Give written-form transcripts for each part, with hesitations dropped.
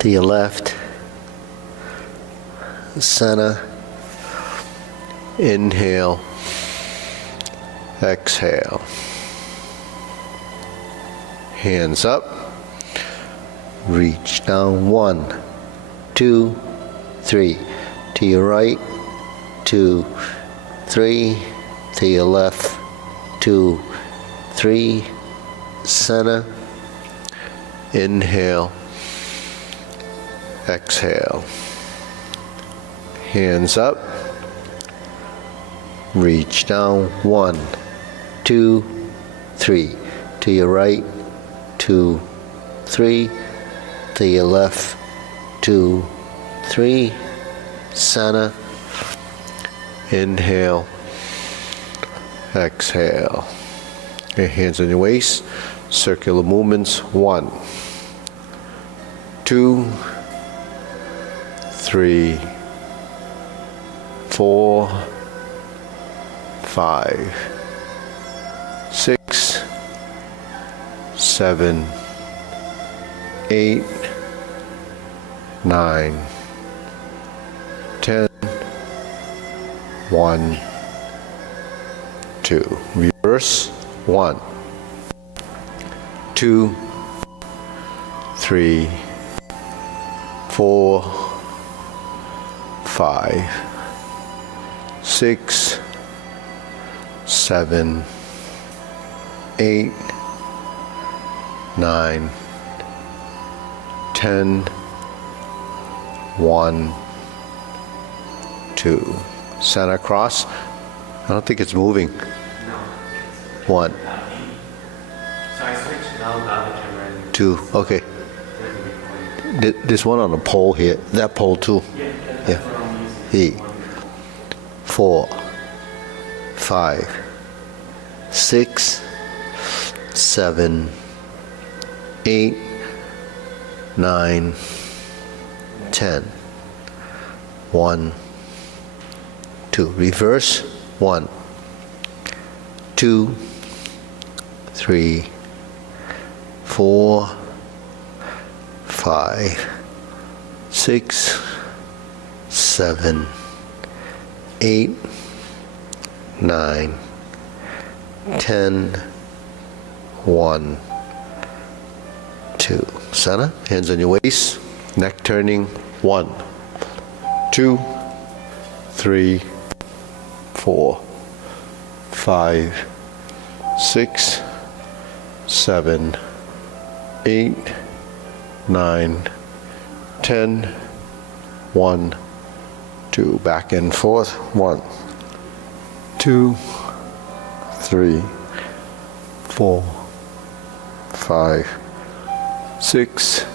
to your left, center, inhale, exhale. Hands up, reach down, 1, 2, 3, to your right, 2, 3, to your left, 2, 3, center, inhale, exhale. Hands up, reach down, 1, 2, 3, to your right, 2, 3, to your left, 2, 3, center, inhale, exhale. Your hands on your waist, circular movements, 1, 2, 3, 4, 5, 6, 7, 8, 9, 10, 1, 2. Reverse, 1, 2, 3, 4, 5, 6, 7, 8, 9, 10, 1, 2. Center cross. I don't think it's moving. No. 1, So I switched now the other camera and 2. Okay. This one on the pole here. That pole too. yeah, that's Yeah. what I'm using. 3, 4, 5, 6, 7, 8, 9, 10. 1, 2. Reverse. 1, 2, 3, 4, 5, 6, 7, 8, 9, 10, 1, 2. Center, hands on your waist, neck turning, 1, 2, 3, 4, 5, 6, 7, 8, 9, 10, 1, 2. Back and forth, 1, 2, 3, 4, 5, 6,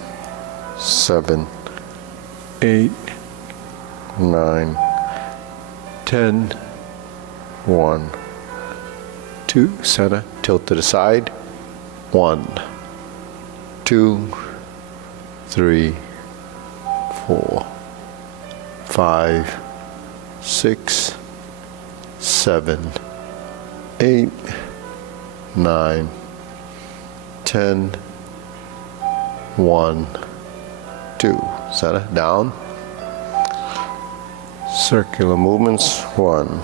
7, 8, 9, 10, 1, 2. Center, tilt to the side, 1, 2, 3, 4, 5, 6, 7, 8, 9, 10, 1, 2. Center, down. Circular movements, 1,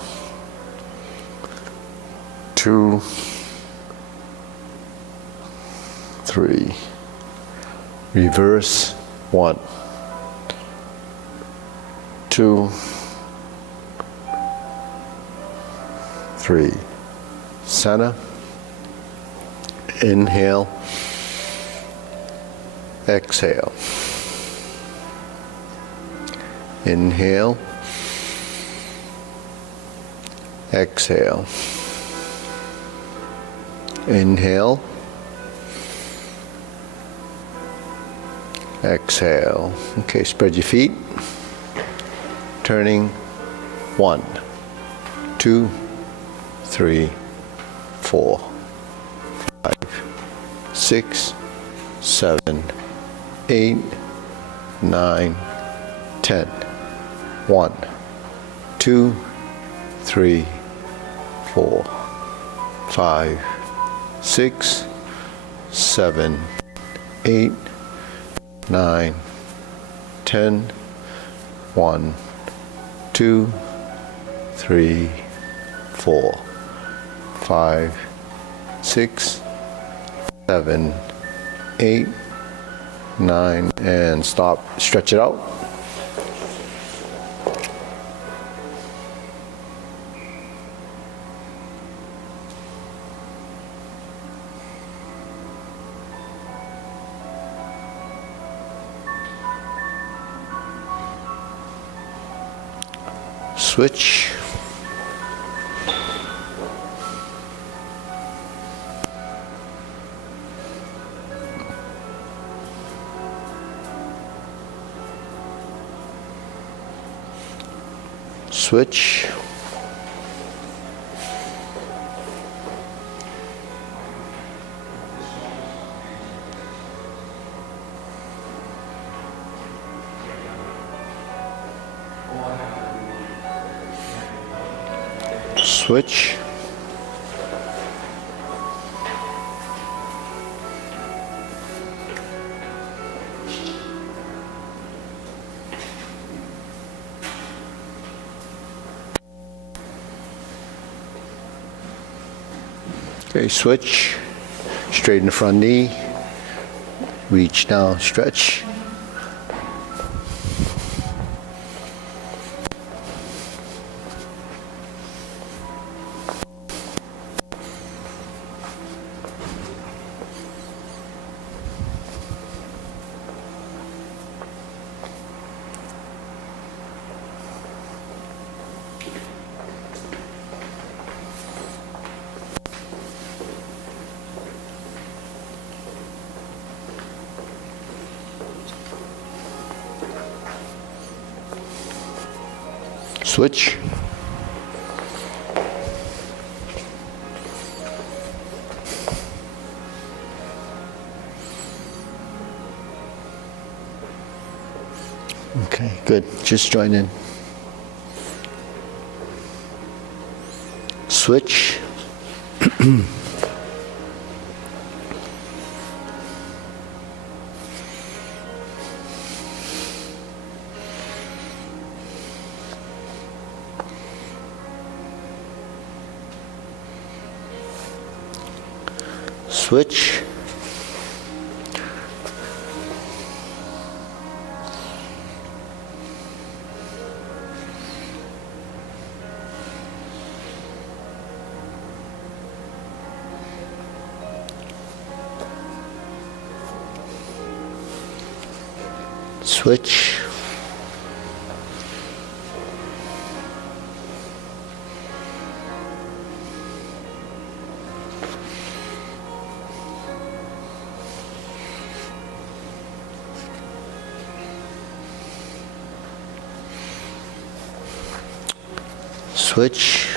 2, 3. Reverse, 1, 2, 3. Center, inhale, exhale. Inhale, exhale. Inhale, exhale. Okay, spread your feet. Turning, 1, 2, 3, 4, 5, 6, 7, 8, 9, 10. 1, 2, 3, 4, 5, 6, 7, 8, 9, 10. 1, 2, 3, 4, 5, 6, 7, 8, 9, and stop. Stretch it out. Switch. Switch. Switch. Okay, switch. Straighten the front knee. Reach down, stretch. Switch. Okay, good. Just join in. Switch. Switch. Switch. Switch.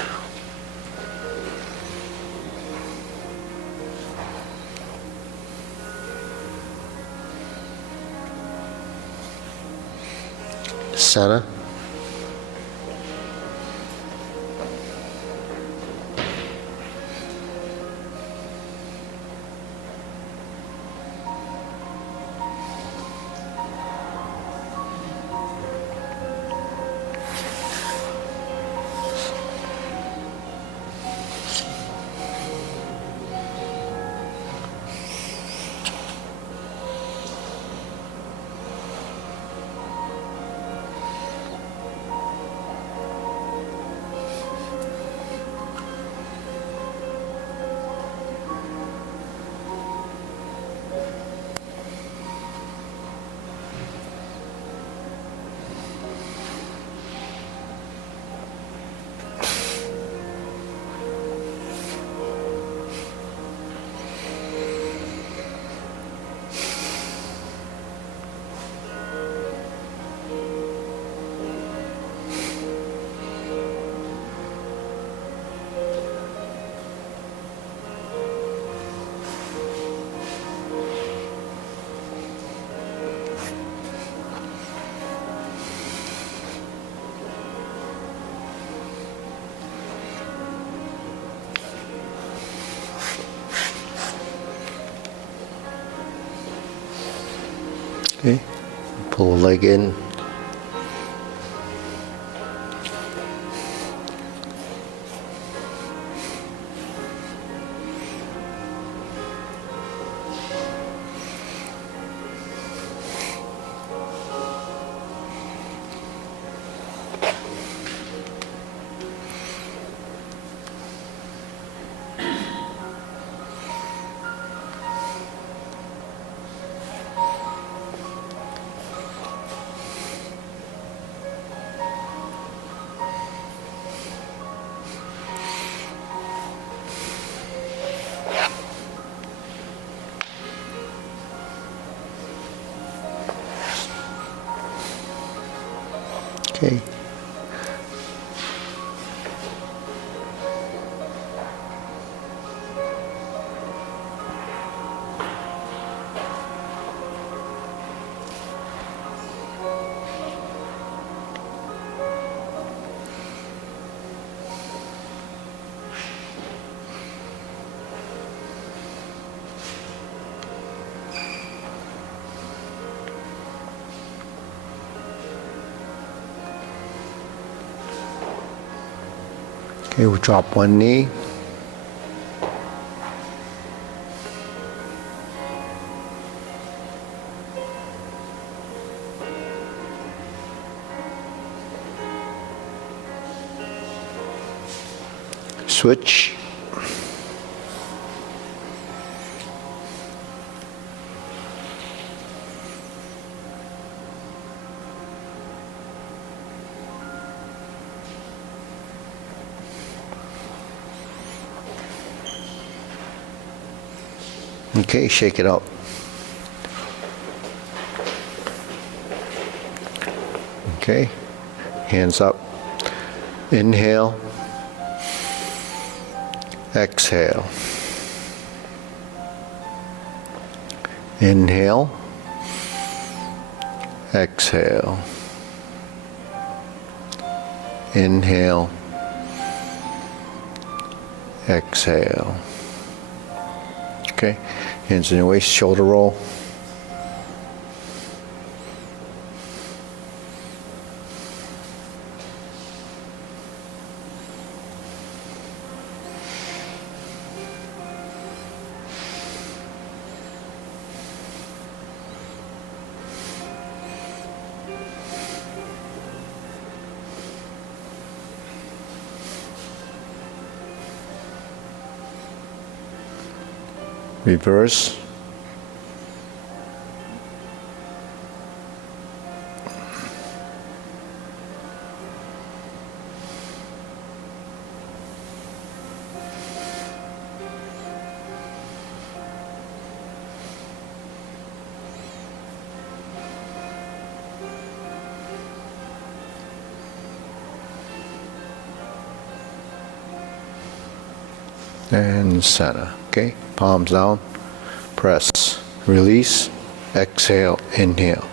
Center. Okay. Pull a leg in. Okay. Okay, we'll drop one knee. Switch. Okay, shake it out. Okay, hands up. Inhale. Exhale. Inhale. Exhale. Inhale. Exhale. Okay, hands in your waist, shoulder roll. Reverse. And center. Okay, palms down, press, release, exhale, inhale.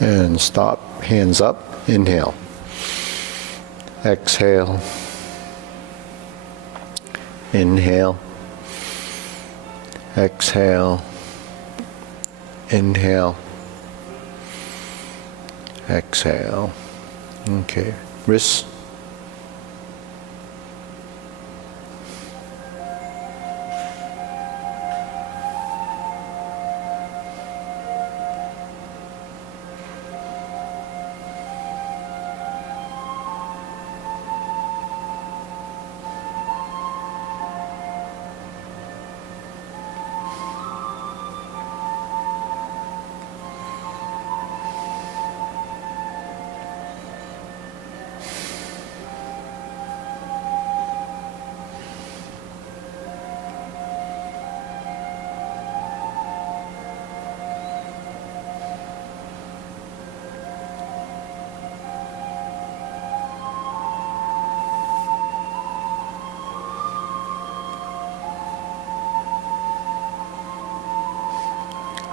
And stop, hands up, inhale. Exhale. Inhale. Exhale. Inhale. Exhale. Okay. Wrists.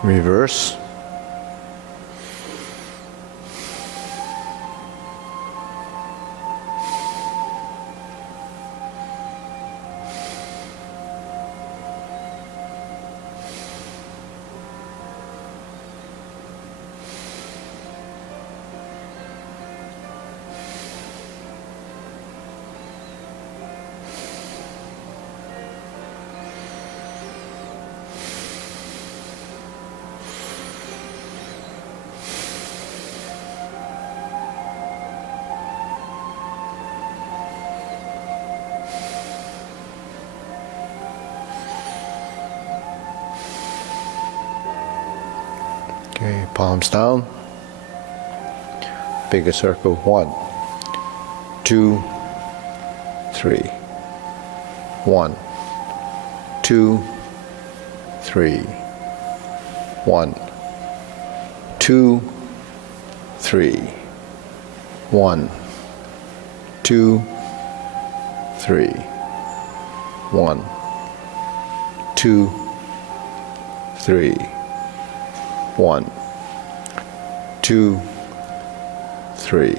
reverse, okay, palms down, bigger circle, 1, 2, 3, 1, 2, 3, 1, 2, 3, 1, 2, 3, 1, 2, 3, 1, 2, 3,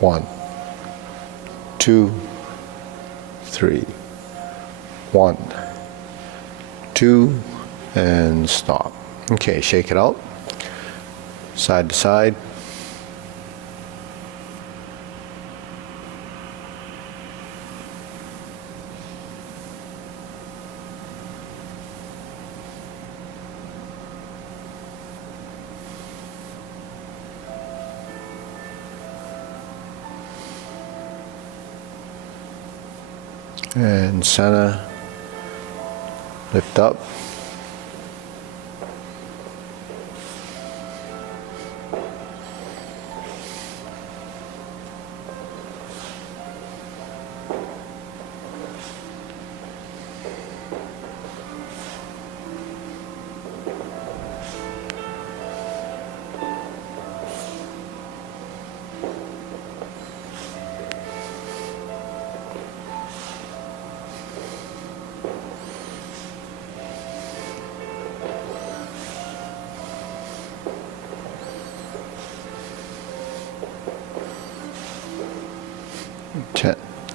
1, 2, 3, 1, 2, and stop. Okay, shake it out, side to side. And center, lift up.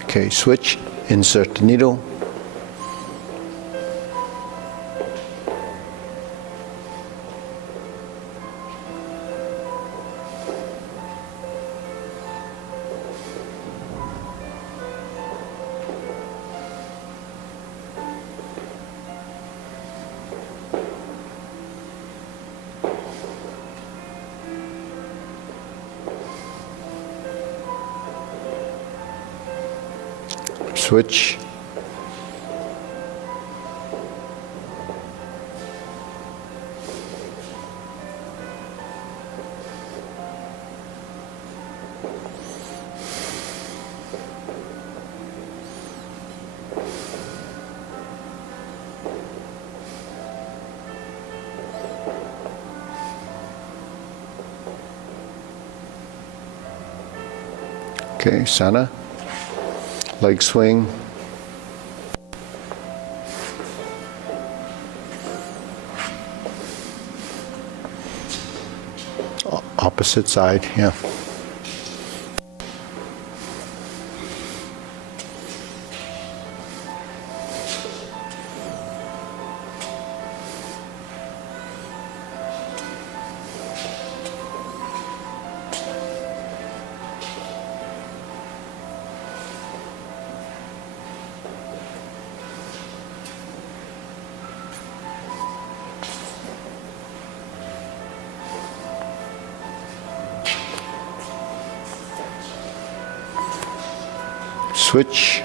Okay, switch, insert the needle. Switch. Okay, center, leg swing. Opposite side, yeah. Switch.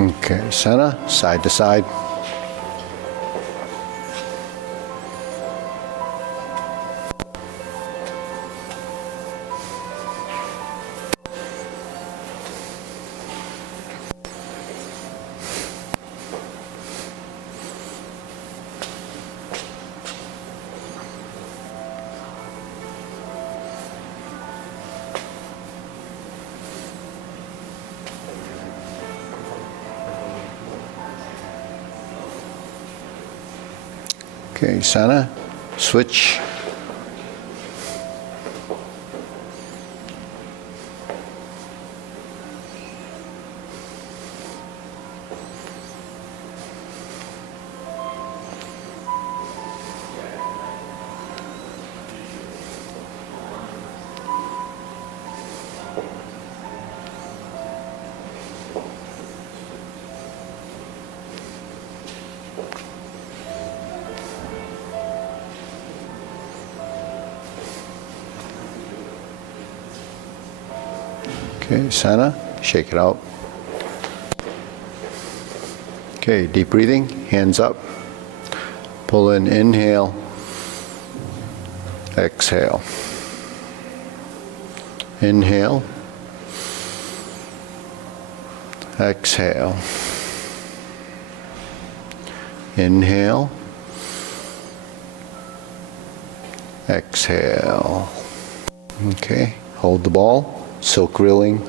Okay, center, side to side. Okay, center, switch. Okay, center, shake it out. Okay, deep breathing, hands up. Pull in, inhale, exhale. Inhale, exhale. Inhale, exhale. Okay, hold the ball, silk reeling.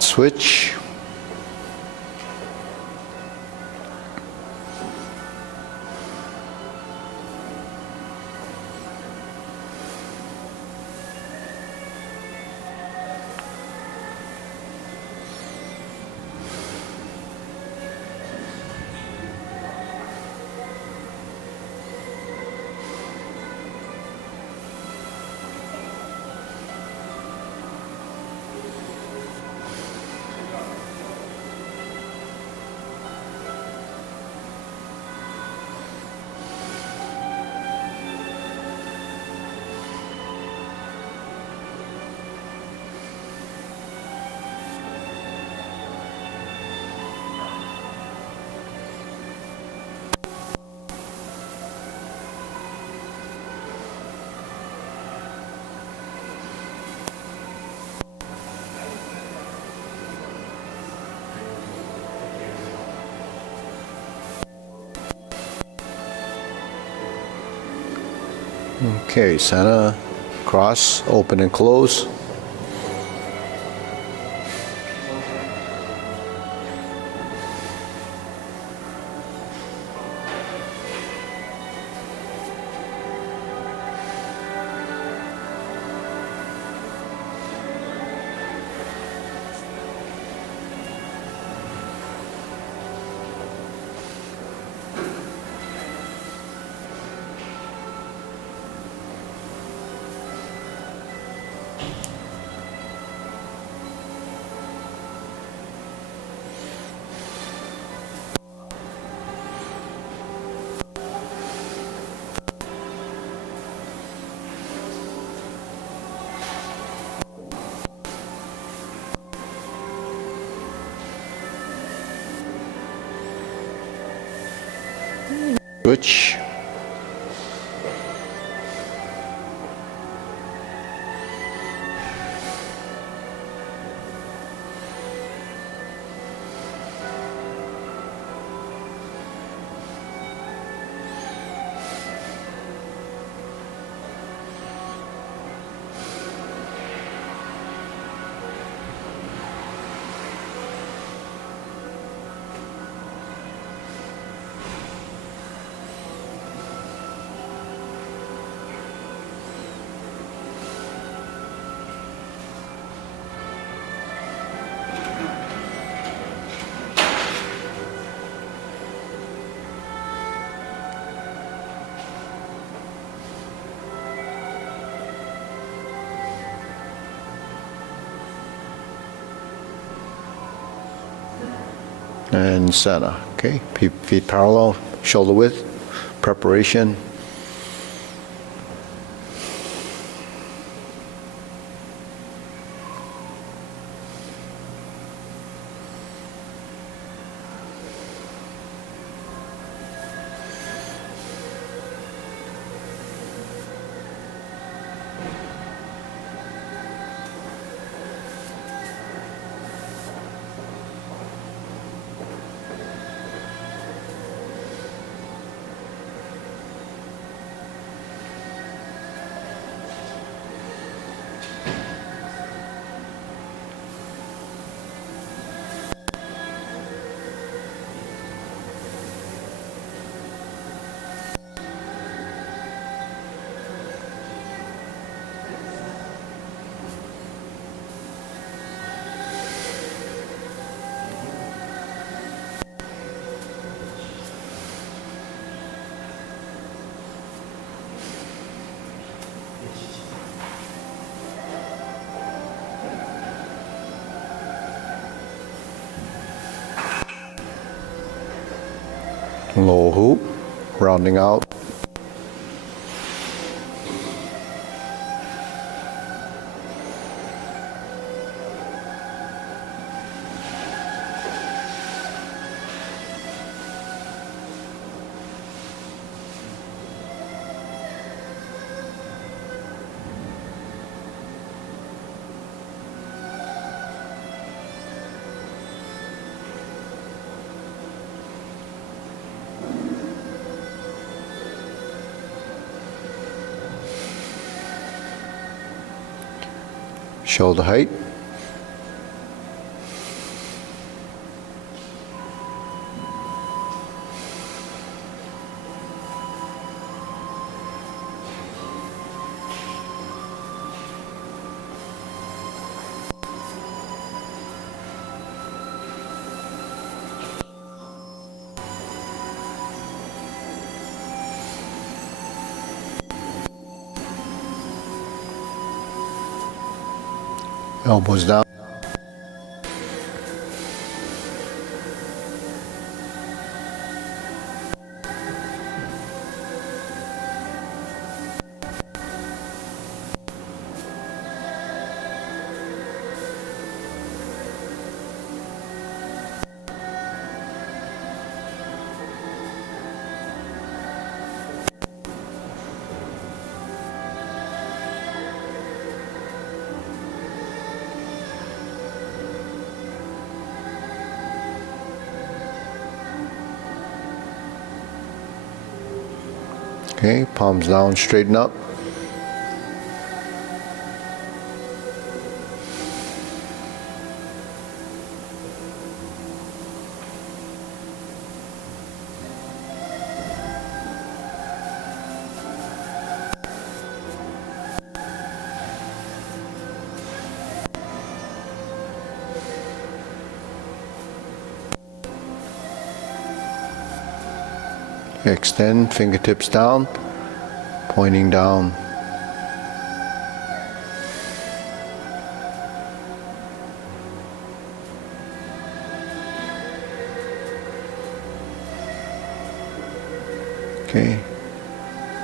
Switch. Okay, center, cross, open and close. switch. And center, okay? Feet parallel, shoulder width, preparation. Low hoop, rounding out. Shoulder height. Elbows down. Okay, palms down, straighten up. Extend, fingertips down, pointing down. Okay.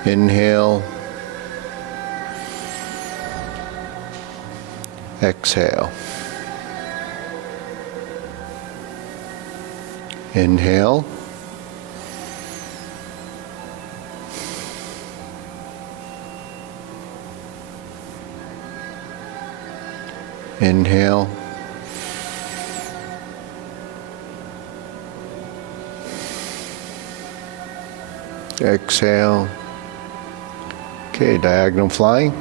Inhale. Exhale. Inhale. Inhale. Exhale. Okay, diagonal flying.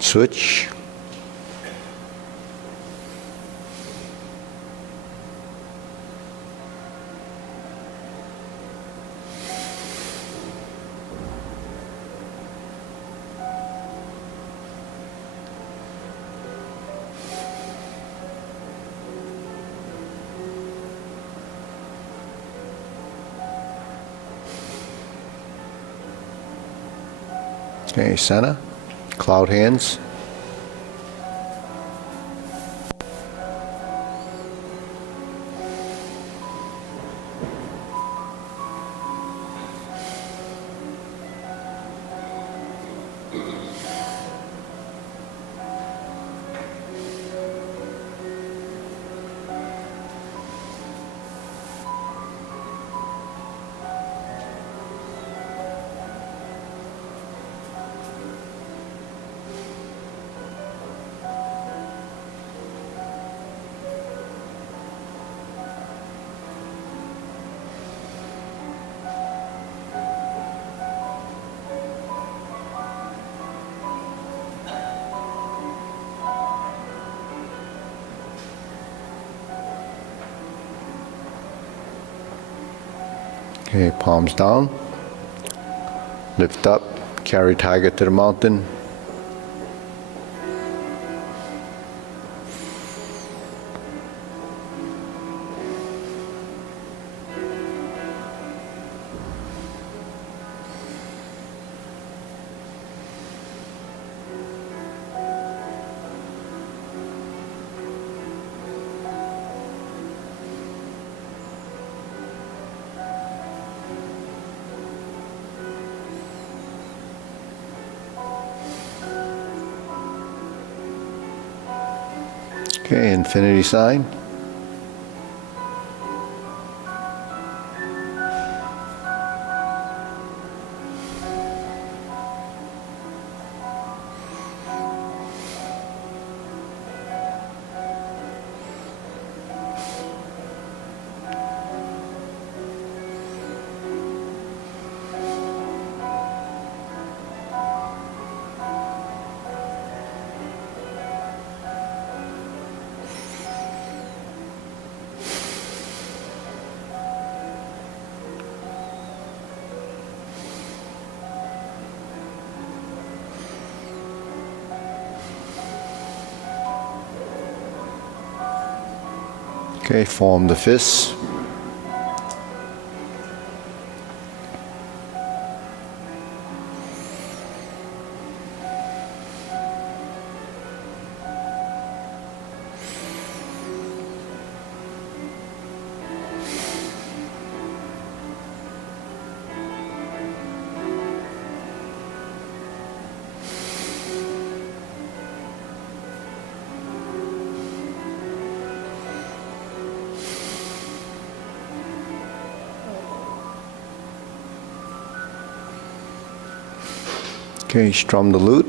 Switch. Okay, center. Cloud hands. Okay, palms down. Lift up. Carry tiger to the mountain. Okay, infinity sign. Okay, form the fists. Okay, strum the lute.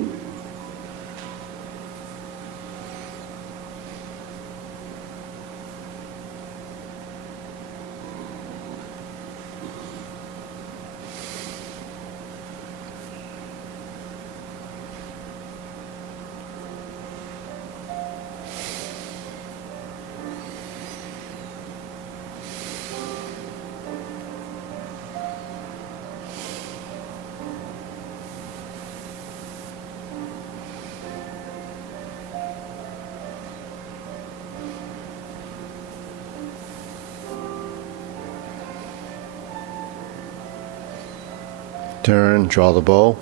Turn, draw the bow.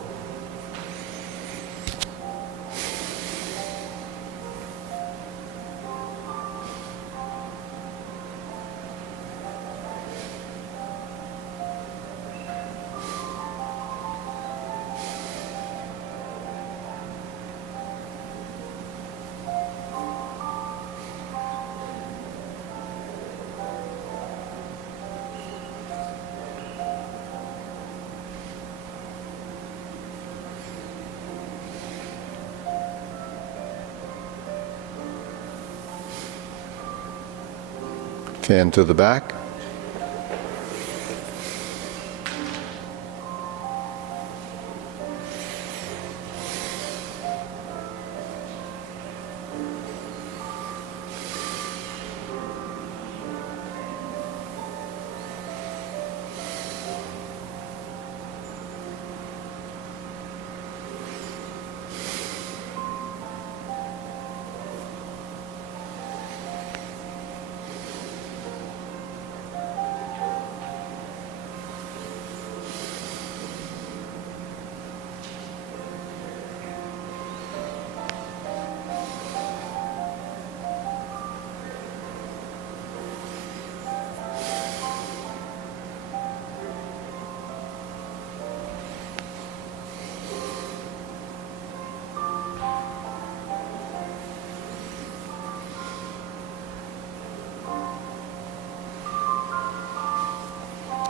Fan to the back.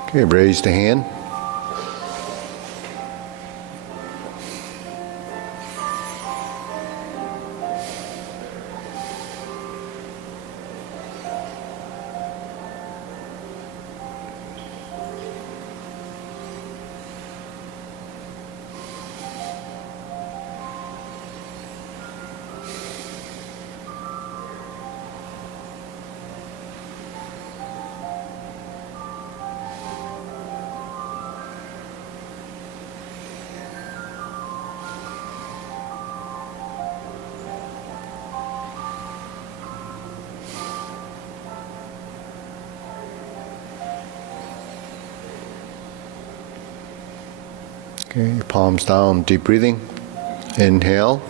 Okay, raise the hand. Okay, palms down, deep breathing. Inhale.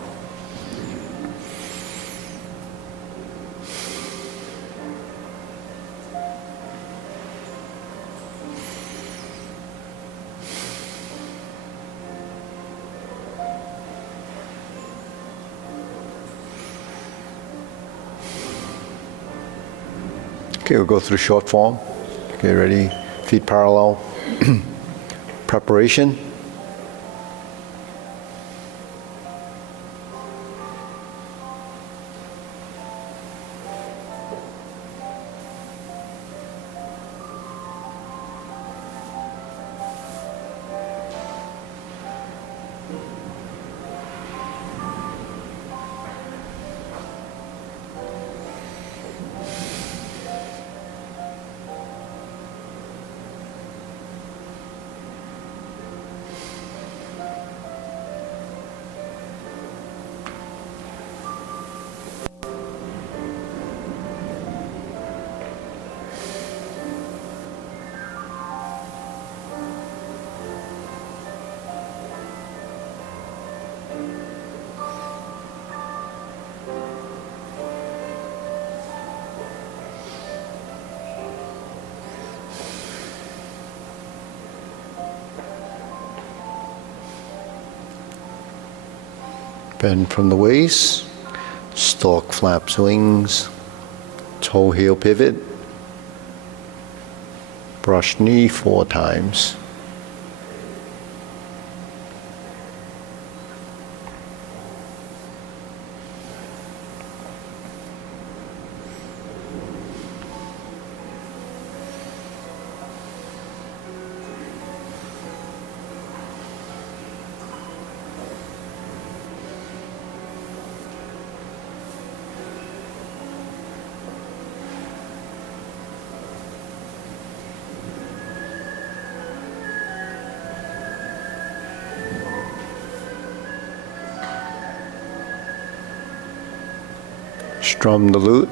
Okay, we'll go through short form. Okay, ready? Feet parallel. Preparation. Bend from the waist, stalk flaps wings, toe heel pivot, brush knee 4 times. Strum the lute.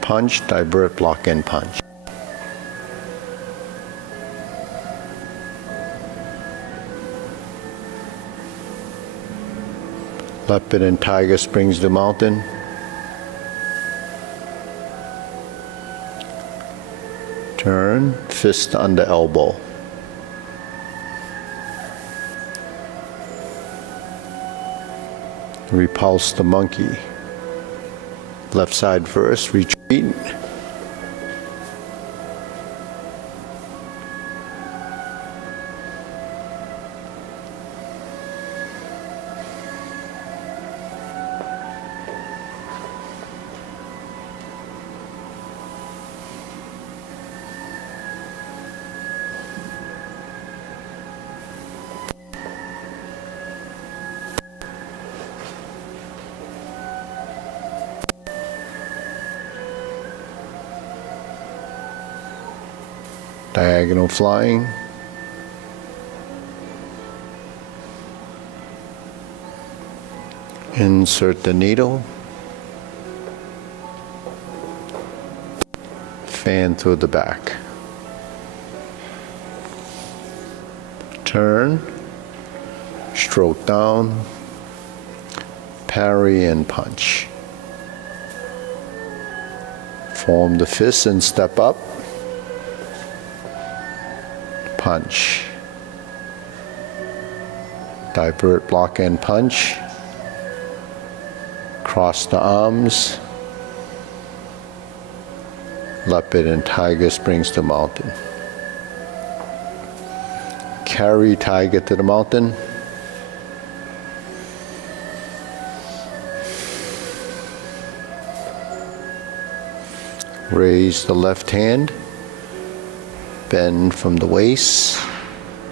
Punch, divert, block, and punch. Leopard and tiger springs the mountain. Turn, fist under elbow. Repulse the monkey. Left side first, retreat. diagonal flying. Insert the needle. Fan through the back. Turn, stroke down, parry and punch. Form the fist and step up. Punch. Divert, block and punch. Cross the arms. Leopard and tiger springs to mountain. Carry tiger to the mountain. Raise the left hand. Bend from the waist.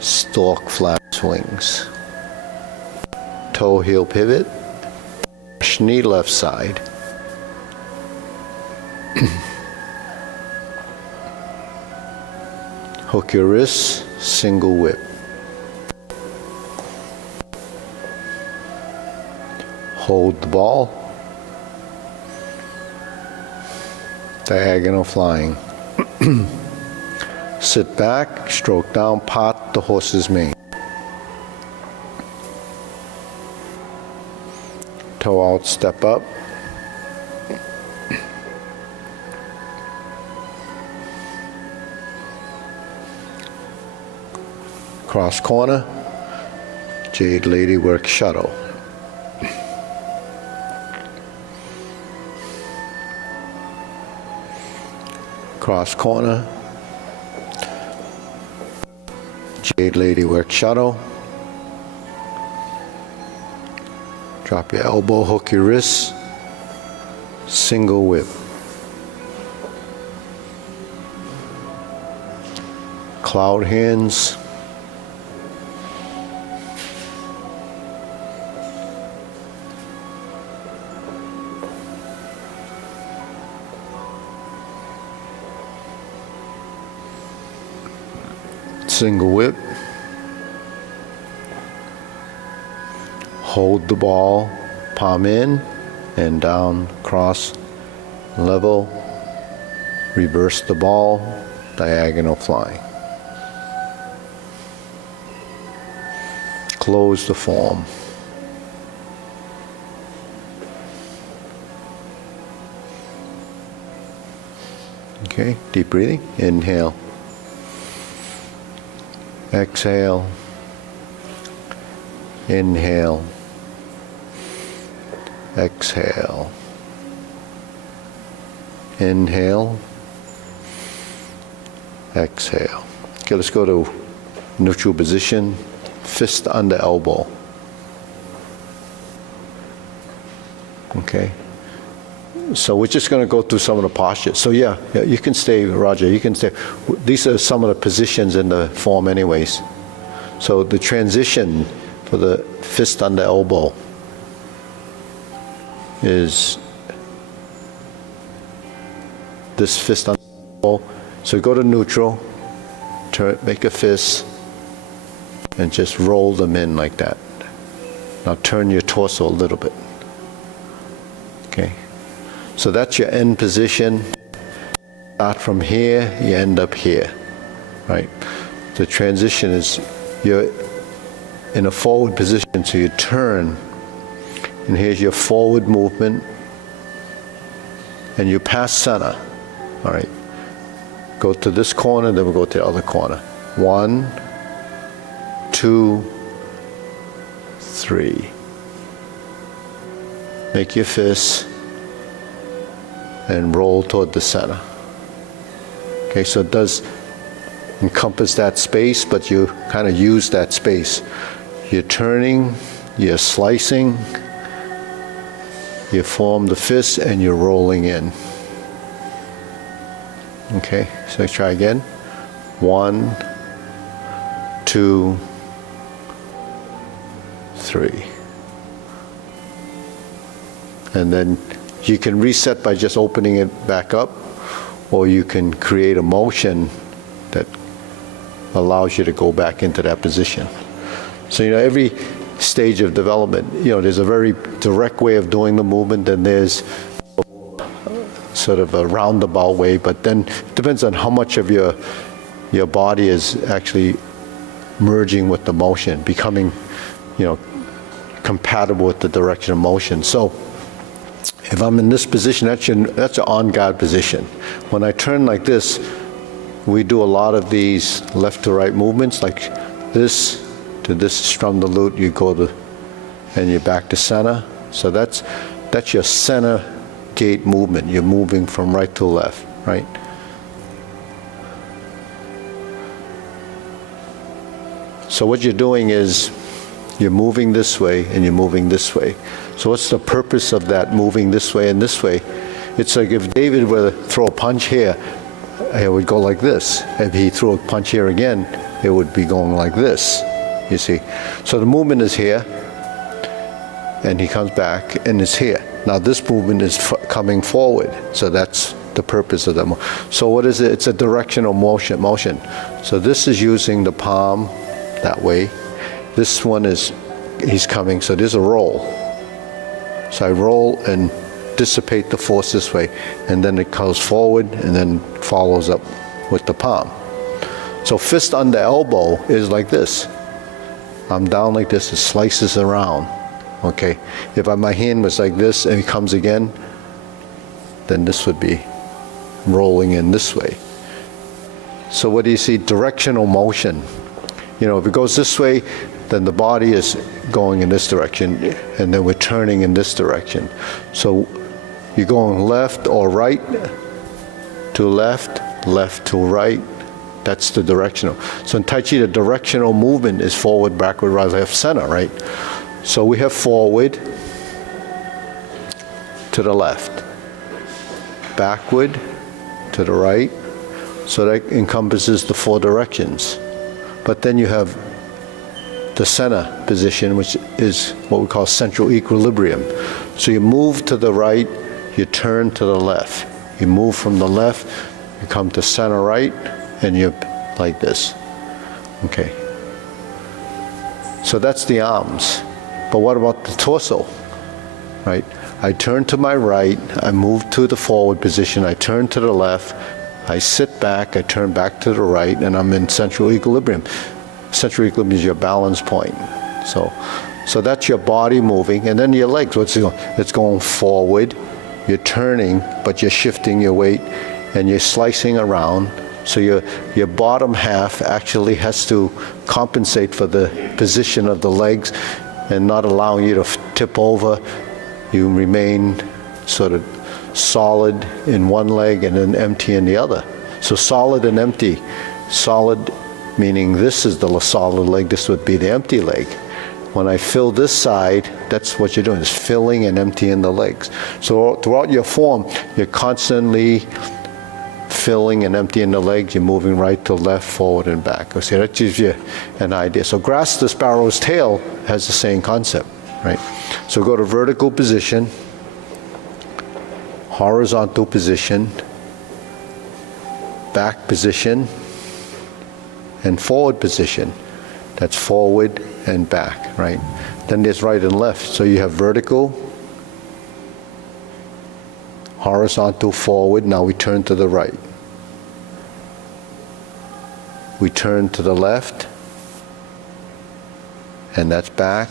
Stalk flat swings. Toe heel pivot. Knee left side. Hook your wrists, single whip. Hold the ball. Diagonal flying. Sit back, stroke down, part the horse's mane. Toe out, step up. Cross corner, Jade Lady work shuttle. Cross corner, Jade Lady work shuttle. Drop your elbow, hook your wrist, single whip. Cloud hands. Single whip. Hold the ball, palm in and down, cross, level, reverse the ball, diagonal flying. Close the form. Okay, deep breathing, inhale. Exhale. Inhale. Exhale. Inhale. Exhale. Okay, let's go to neutral position, fist under elbow. Okay. So we're just going to go through some of the postures. So yeah, you can stay, Roger, you can stay. These are some of the positions in the form anyways. So the transition for the fist under elbow is this fist under elbow. So go to neutral, turn, make a fist, and just roll them in like that. Now turn your torso a little bit. Okay. So that's your end position. Start from here, you end up here, right? The transition is you're in a forward position, so you turn, and here's your forward movement, and you pass center, all right? Go to this corner, then we'll go to the other corner. 1, 2, 3. Make your fist and roll toward the center. Okay, so it does encompass that space, but you kind of use that space. You're turning, you're slicing, you form the fist, and you're rolling in. Okay, so try again. 1, 2, 3. And then you can reset by just opening it back up, or you can create a motion that allows you to go back into that position. So, every stage of development, there's a very direct way of doing the movement, and there's sort of a roundabout way, but then it depends on how much of your body is actually merging with the motion, becoming, compatible with the direction of motion. So if I'm in this position, that's an on-guard position. When I turn like this, we do a lot of these left to right movements, like this to this, strum the lute, you go to, and you're back to center. So that's your center gait movement. You're moving from right to left, right? So what you're doing is you're moving this way and you're moving this way. So what's the purpose of that moving this way and this way? It's like if David were to throw a punch here, it would go like this. If he threw a punch here again, it would be going like this, you see. So the movement is here, and he comes back, and it's here. Now this movement is coming forward, so that's the purpose of that. So what is it? It's a directional motion. So this is using the palm that way. This one is, he's coming, so there's a roll. So I roll and dissipate the force this way, and then it goes forward and then follows up with the palm. So fist under elbow is like this. I'm down like this, it slices around, okay? If my hand was like this and it comes again, then this would be rolling in this way. So what do you see? Directional motion. If it goes this way, then the body is going in this direction, and then we're turning in this direction. So you're going left or right to left, left to right. That's the directional. So in Tai Chi, the directional movement is forward, backward, right, left, center, right? So we have forward to the left, backward to the right. So that encompasses the four directions. But then you have the center position, which is what we call central equilibrium. So you move to the right, you turn to the left. You move from the left, you come to center right, and you're like this. Okay. So that's the arms. But what about the torso? Right? I turn to my right, I move to the forward position, I turn to the left, I sit back, I turn back to the right, and I'm in central equilibrium. Central equilibrium is your balance point. So that's your body moving, and then your legs, what's it going? It's going forward, you're turning, but you're shifting your weight, and you're slicing around. So your bottom half actually has to compensate for the position of the legs and not allowing you to tip over. You remain sort of solid in one leg and then empty in the other. So solid and empty. Solid meaning this is the solid leg, this would be the empty leg. When I fill this side, that's what you're doing, is filling and emptying the legs. So throughout your form, you're constantly filling and emptying the legs, you're moving right to left, forward and back. Okay, that gives you an idea. So grasp the sparrow's tail has the same concept, right? So go to vertical position, horizontal position, back position, and forward position. That's forward and back, right? Then there's right and left. So you have vertical, horizontal, forward. Now we turn to the right. We turn to the left, and that's back.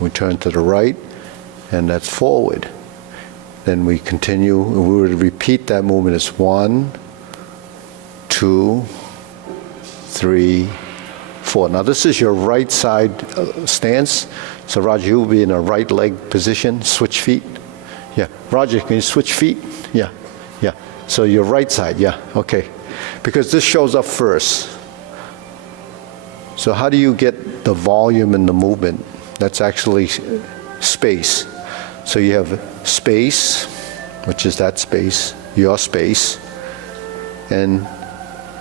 We turn to the right, and that's forward. Then we continue, we would repeat that movement as 1, 2, 3, 4. Now this is your right side stance. So Roger, you'll be in a right leg position, switch feet. Yeah, Roger, can you switch feet? Yeah. So your right side, yeah, okay. Because this shows up first. So how do you get the volume in the movement? That's actually space. So you have space, which is that space, your space, and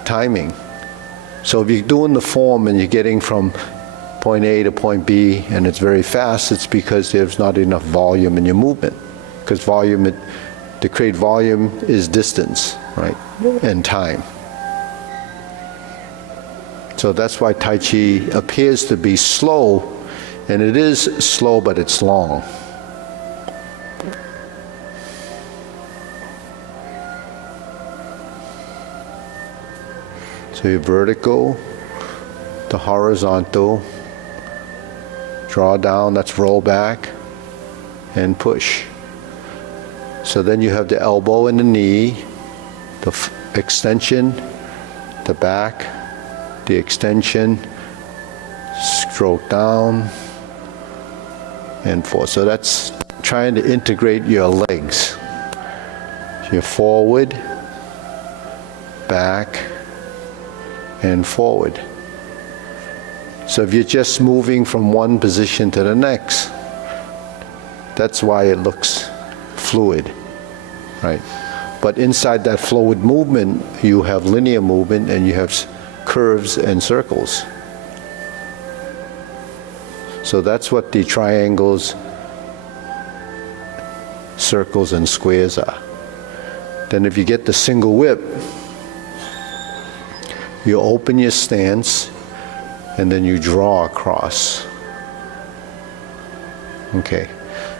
timing. So if you're doing the form and you're getting from point A to point B and it's very fast, it's because there's not enough volume in your movement. Because volume, to create volume is distance, right, and time. So that's why Tai Chi appears to be slow, and it is slow, but it's long. So your vertical, the horizontal, draw down, that's roll back, and push. So then you have the elbow and the knee, the extension, the back, the extension, stroke down, and forth. So that's trying to integrate your legs. So you're forward, back, and forward. So if you're just moving from one position to the next, that's why it looks fluid, right? But inside that fluid movement, you have linear movement and you have curves and circles. So that's what the triangles, circles, and squares are. Then if you get the single whip, you open your stance and then you draw across. Okay.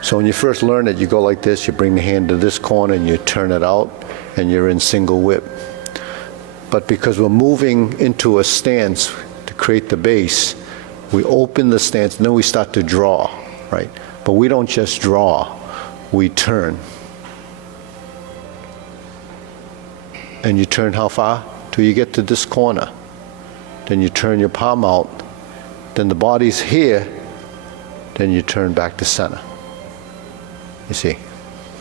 So when you first learn it, you go like this, you bring the hand to this corner and you turn it out and you're in single whip. But because we're moving into a stance to create the base, we open the stance and then we start to draw, right? But we don't just draw, we turn. And you turn how far? Till you get to this corner. Then you turn your palm out, then the body's here, then you turn back to center. You see,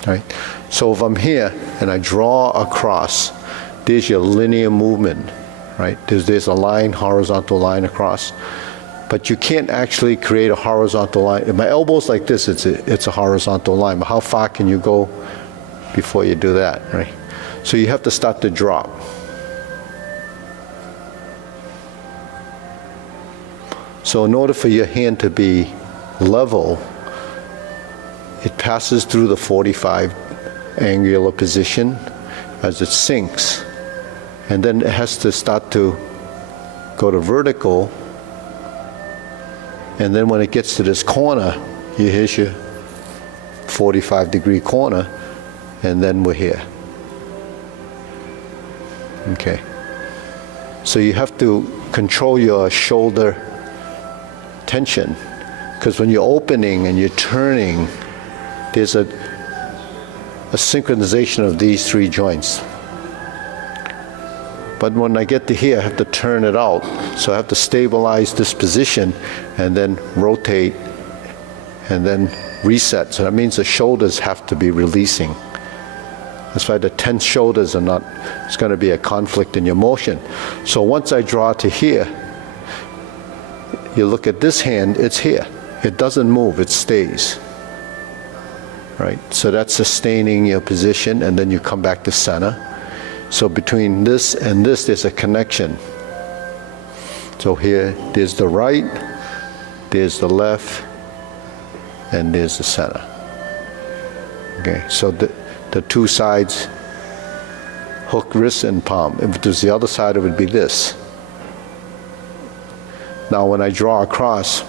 right? So if I'm here and I draw across, there's your linear movement, right? There's a line, horizontal line across. But you can't actually create a horizontal line. If my elbow's like this, it's a horizontal line. But how far can you go before you do that, right? So you have to start to drop. So in order for your hand to be level, it passes through the 45 angular position as it sinks. And then it has to start to go to vertical. And then when it gets to this corner, here's your 45-degree corner, and then we're here. Okay. So you have to control your shoulder tension, because when you're opening and you're turning, there's a synchronization of these three joints. But when I get to here, I have to turn it out. So I have to stabilize this position and then rotate and then reset. So that means the shoulders have to be releasing. That's why the tense shoulders are not, it's going to be a conflict in your motion. So once I draw to here, you look at this hand, it's here. It doesn't move, it stays. Right? So that's sustaining your position, and then you come back to center. So between this and this, there's a connection. So here, there's the right, there's the left, and there's the center. Okay, so the two sides, hook, wrist, and palm. If it was the other side, it would be this. Now when I draw across,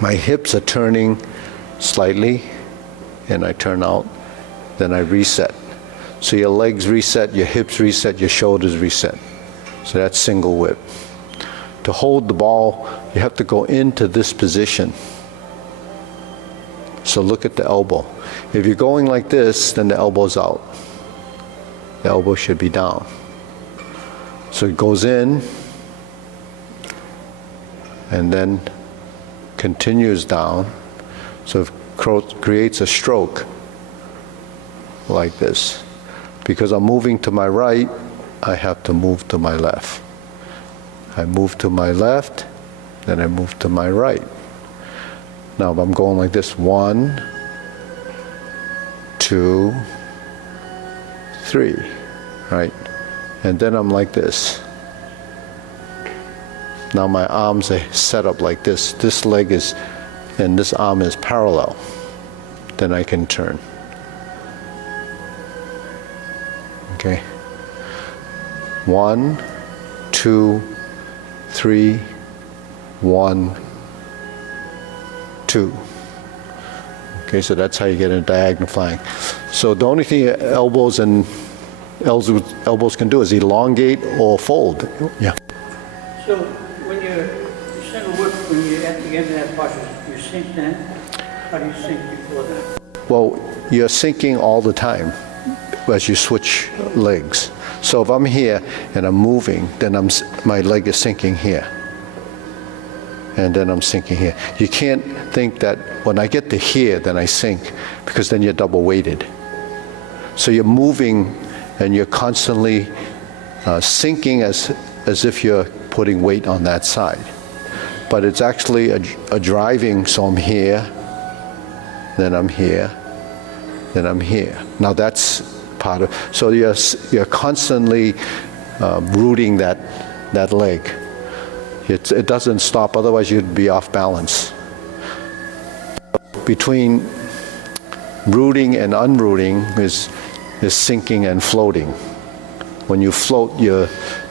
my hips are turning slightly, and I turn out, then I reset. So your legs reset, your hips reset, your shoulders reset. So that's single whip. To hold the ball, you have to go into this position. So look at the elbow. If you're going like this, then the elbow's out. The elbow should be down. So it goes in, and then continues down. So it creates a stroke like this. Because I'm moving to my right, I have to move to my left. I move to my left, then I move to my right. Now if I'm going like this, 1, 2, 3, right? And then I'm like this. Now my arms are set up like this. This leg is, and this arm is parallel. Then I can turn. Okay. 1, 2, 3, 1, 2. Okay, so that's how you get into diagonal flying. So the only thing your elbows can do is elongate or fold. Yeah. So when you're single whip, when you're at the end of that posture, you sink then? How do you sink before that? Well, you're sinking all the time as you switch legs. So if I'm here and I'm moving, then my leg is sinking here. And then I'm sinking here. You can't think that when I get to here, then I sink, because then you're double weighted. So you're moving and you're constantly sinking as if you're putting weight on that side. But it's actually a driving, so I'm here, then I'm here, then I'm here. Now that's part of, so you're constantly rooting that leg. It doesn't stop, otherwise you'd be off balance. Between rooting and unrooting is sinking and floating. When you float,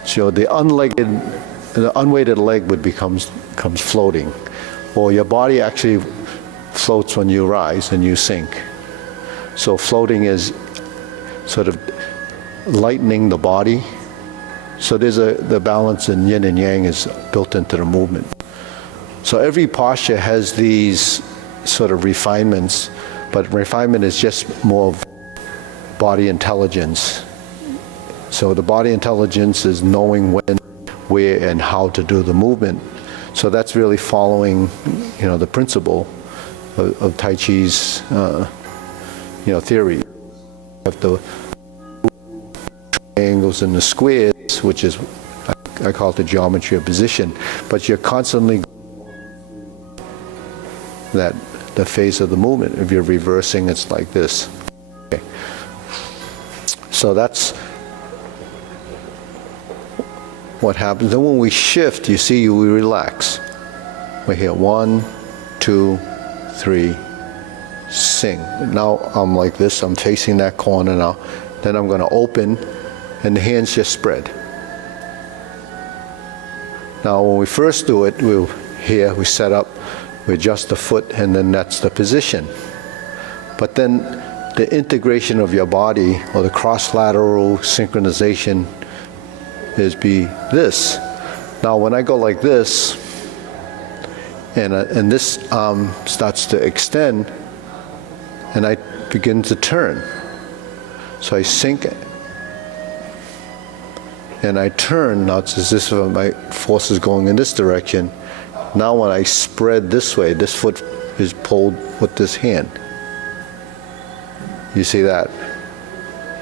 so the unweighted leg becomes floating, or your body actually floats when you rise and you sink. So floating is sort of lightening the body. So there's the balance in yin and yang is built into the movement. So every posture has these sort of refinements, but refinement is just more of body intelligence. So the body intelligence is knowing when, where, and how to do the movement. So that's really following, the principle of Tai Chi's, theory. You have the triangles and the squares, which is, I call it the geometry of position, but you're constantly the phase of the movement. If you're reversing, it's like this. Okay. So that's what happens. Then when we shift, you see, we relax. We're here, 1, 2, 3, sing. Now I'm like this, I'm facing that corner now. Then I'm going to open, and the hands just spread. Now when we first do it, we set up, we adjust the foot, and then that's the position. But then the integration of your body, or the cross-lateral synchronization, is this. Now when I go like this, and this arm starts to extend, and I begin to turn. So I sink it, and I turn. Now it's as if my force is going in this direction. Now when I spread this way, this foot is pulled with this hand. You see that?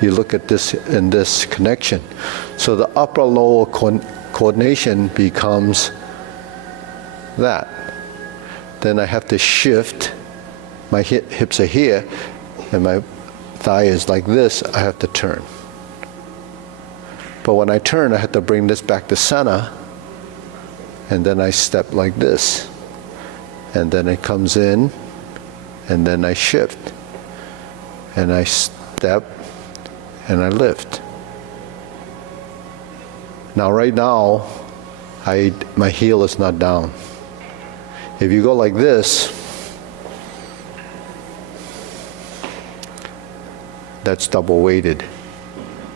You look at this in this connection. So the upper-lower coordination becomes that. Then I have to shift. My hips are here, and my thigh is like this. I have to turn. But when I turn, I have to bring this back to center, and then I step like this. And then it comes in, and then I shift. And I step, and I lift. Now right now, my heel is not down. If you go like this, that's double weighted.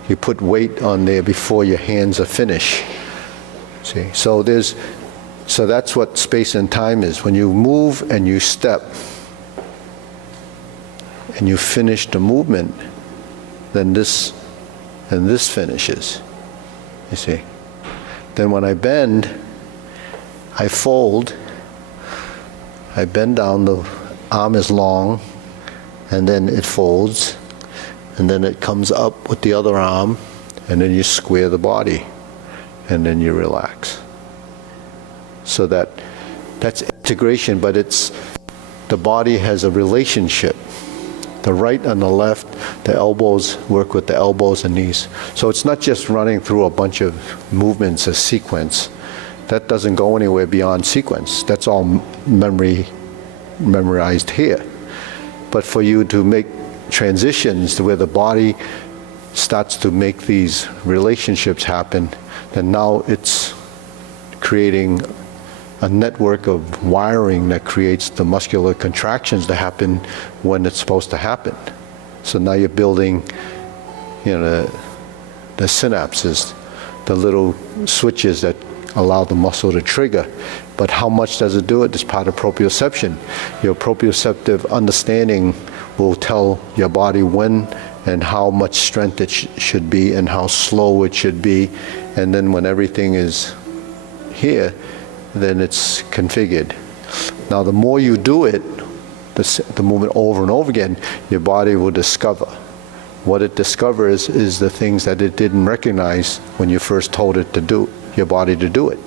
You put weight on there before your hands are finished. See, so that's what space and time is. When you move and you step, and you finish the movement, then this finishes. You see. Then when I bend, I fold. I bend down, the arm is long, and then it folds, and then it comes up with the other arm, and then you square the body, and then you relax. So that's integration, but the body has a relationship. The right and the left, the elbows work with the elbows and knees. So it's not just running through a bunch of movements, a sequence. That doesn't go anywhere beyond sequence. That's all memorized here. But for you to make transitions to where the body starts to make these relationships happen, then now it's creating a network of wiring that creates the muscular contractions that happen when it's supposed to happen. So now you're building, the synapses, the little switches that allow the muscle to trigger. But how much does it do it? It's part of proprioception. Your proprioceptive understanding will tell your body when and how much strength it should be and how slow it should be. And then when everything is here, then it's configured. Now, the more you do it, the movement over and over again, your body will discover. What it discovers is the things that it didn't recognize when you first told it to do, your body to do it.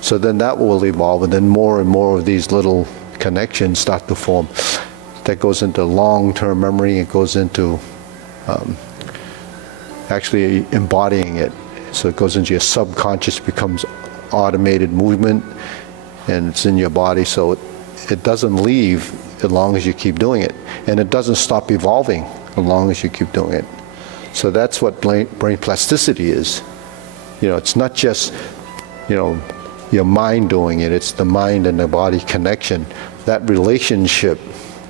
So then that will evolve, and then more and more of these little connections start to form. That goes into long-term memory. It goes into actually embodying it. So it goes into your subconscious, becomes automated movement, and it's in your body. So it doesn't leave as long as you keep doing it. And it doesn't stop evolving as long as you keep doing it. So that's what brain plasticity is. It's not just, your mind doing it. It's the mind and the body connection. That relationship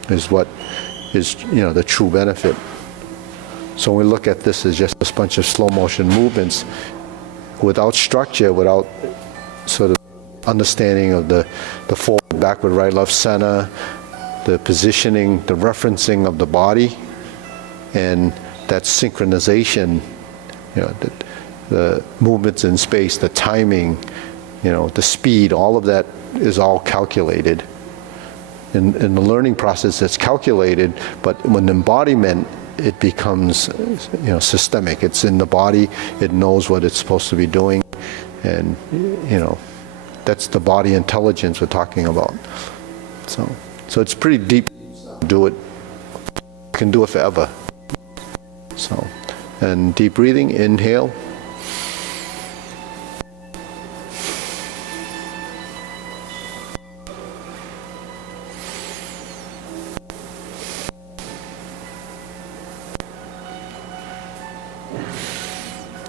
is what is, the true benefit. So when we look at this as just a bunch of slow motion movements without structure, without sort of understanding of the forward, backward, right, left, center, the positioning, the referencing of the body, and that synchronization, the movements in space, the timing, the speed, all of that is all calculated. In the learning process, it's calculated, but when embodiment, it becomes, systemic. It's in the body. It knows what it's supposed to be doing, and that's the body intelligence we're talking about. So it's pretty deep. Do it. You can do it forever. So, and deep breathing. Inhale.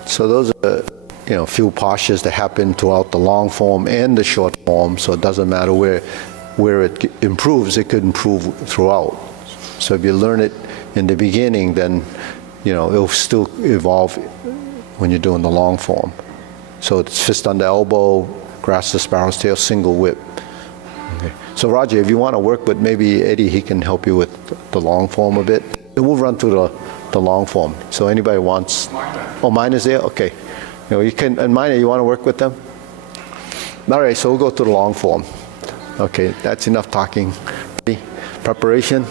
So those are, a few postures that happen throughout the long form and the short form. So it doesn't matter where it improves, it could improve throughout. So if you learn it in the beginning, then, it'll still evolve when you're doing the long form. So it's fist under elbow, grasp the sparrow's tail, single whip. Okay. So Roger, if you want to work with maybe Eddie, he can help you with the long form a bit. And we'll run through the long form. So anybody wants? Oh, mine is there? Okay. You can, and mine, you want to work with them? All right, so we'll go to the long form. Okay, that's enough talking. Ready? Preparation.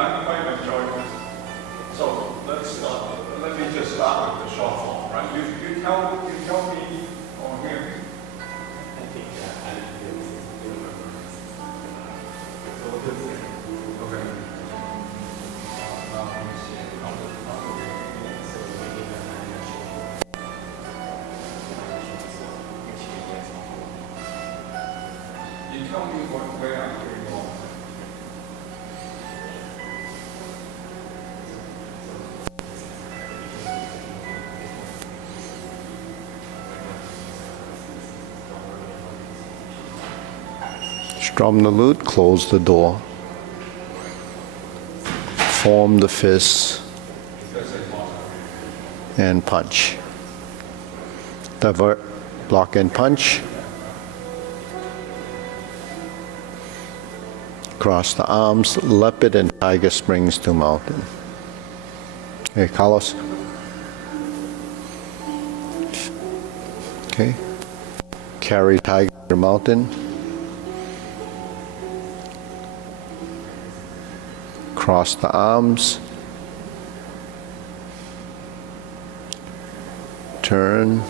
I'm quite enjoying this. So let's start. Let me just start with the short form, right? You tell me on here. I think I Okay. You tell me where I'm doing wrong. Strum the lute, close the door. Form the fists and punch. Divert, block and punch. Cross the arms, leopard and tiger springs to mountain. Okay, Carlos. Okay. Carry tiger to mountain. Cross the arms. Turn.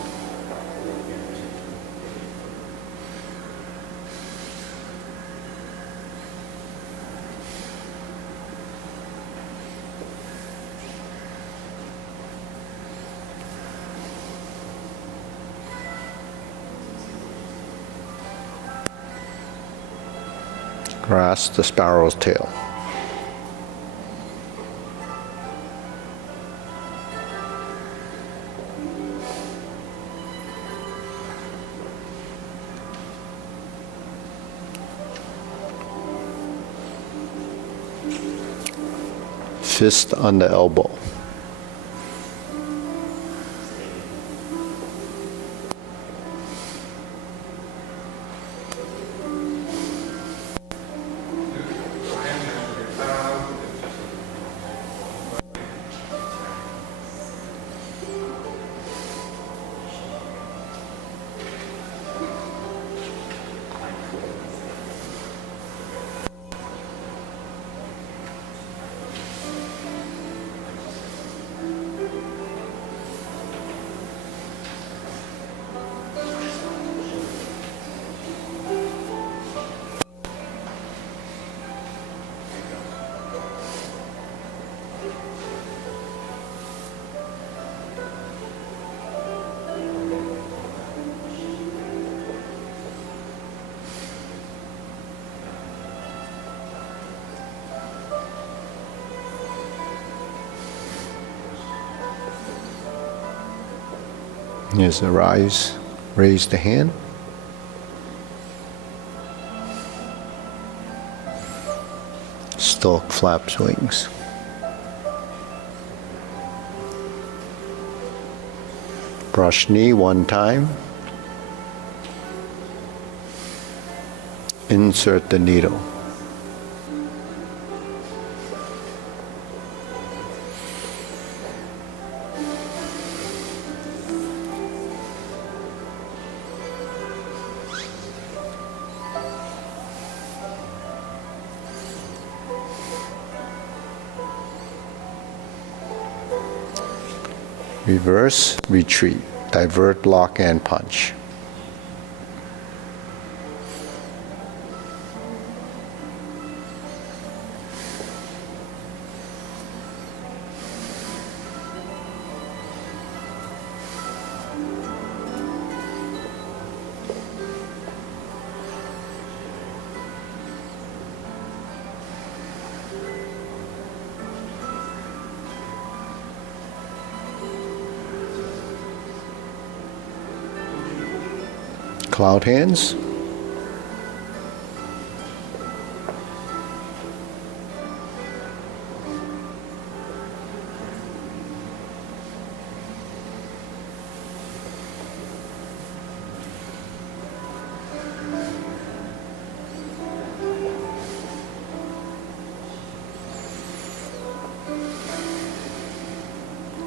Grasp the sparrow's tail. Fist on the elbow. Here's the rise. Raise the hand. Stork flaps wings. Brush knee one time. Insert the needle. Reverse, retreat, divert, block, and punch. Cloud hands.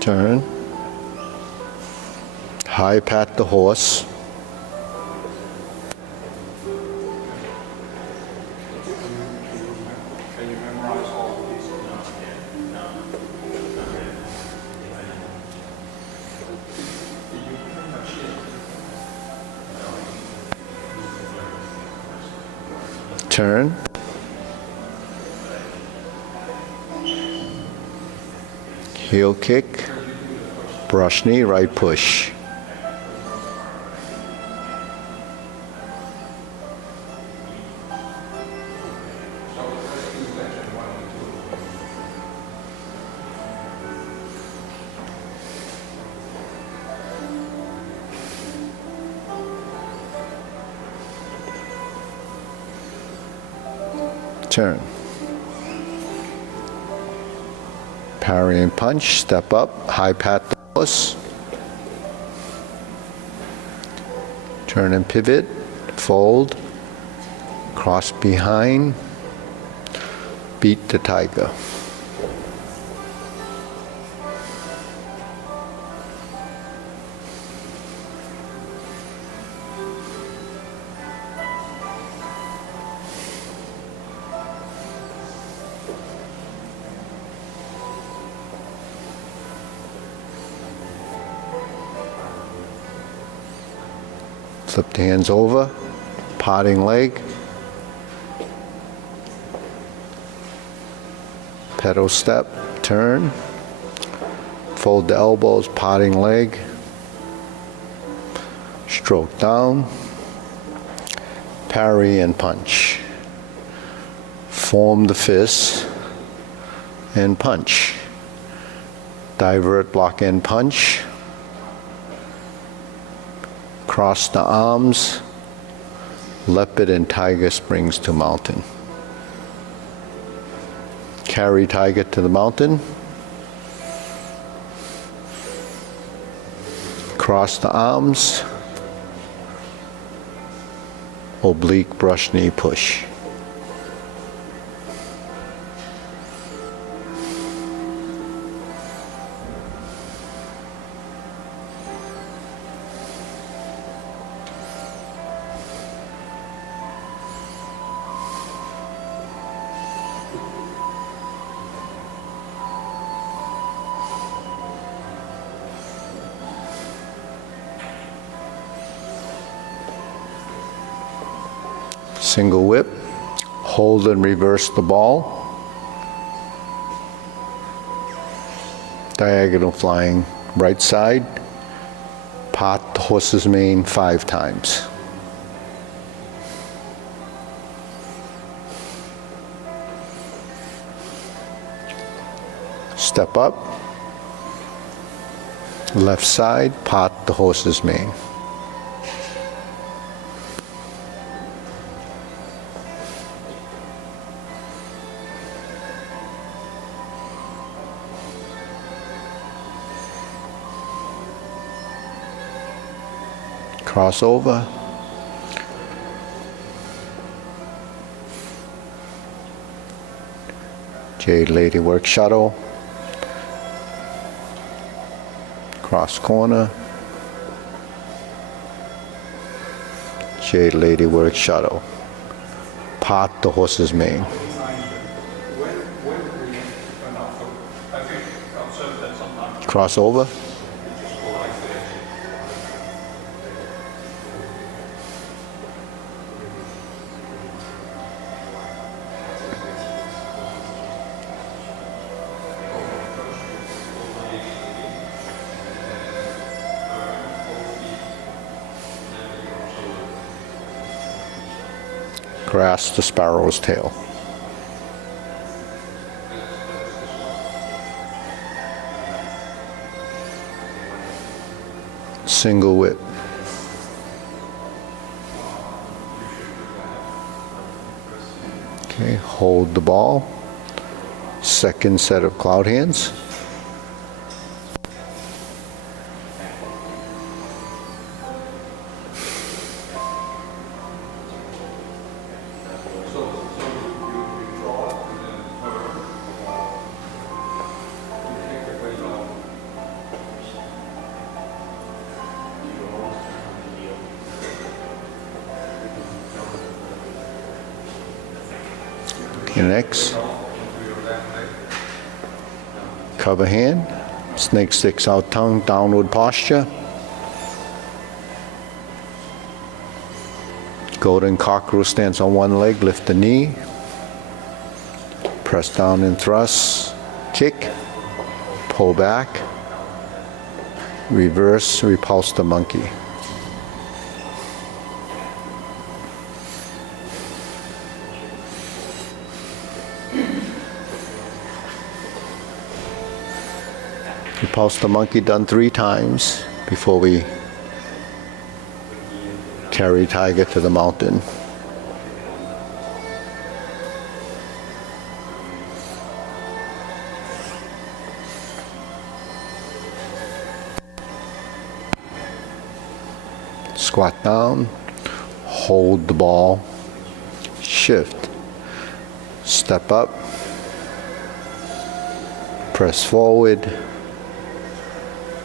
Turn. High pat the horse. Can you memorize all of these? Turn. Heel kick. Brush knee, right push. Turn. Parry and punch, step up, high pat the horse. Turn and pivot, fold, cross behind, beat the tiger. Flip the hands over, parting leg, pedal step, turn, fold the elbows, parting leg, stroke down, parry and punch. Form the fist and punch. Divert, block and punch. Cross the arms, leopard and tiger springs to mountain. Carry tiger to the mountain. Cross the arms, oblique brush knee push. Single whip, hold and reverse the ball. Diagonal flying right side, part the horse's mane 5 times. Step up, left side, part the horse's mane. Crossover. Jade Lady work shuttle. Cross corner. Jade Lady work shuttle. Part the horse's mane. Crossover. Grasp the sparrow's tail. Single whip. Okay, hold the ball. Second set of cloud hands. Okay, next. Cover hand. Snake sticks out tongue, downward posture. Golden cockerel stance on one leg, lift the knee. Press down and thrust. Kick. Pull back. Reverse, repulse the monkey. Repulse the monkey done 3 times before we carry tiger to the mountain. Squat down, hold the ball, shift, step up, press forward,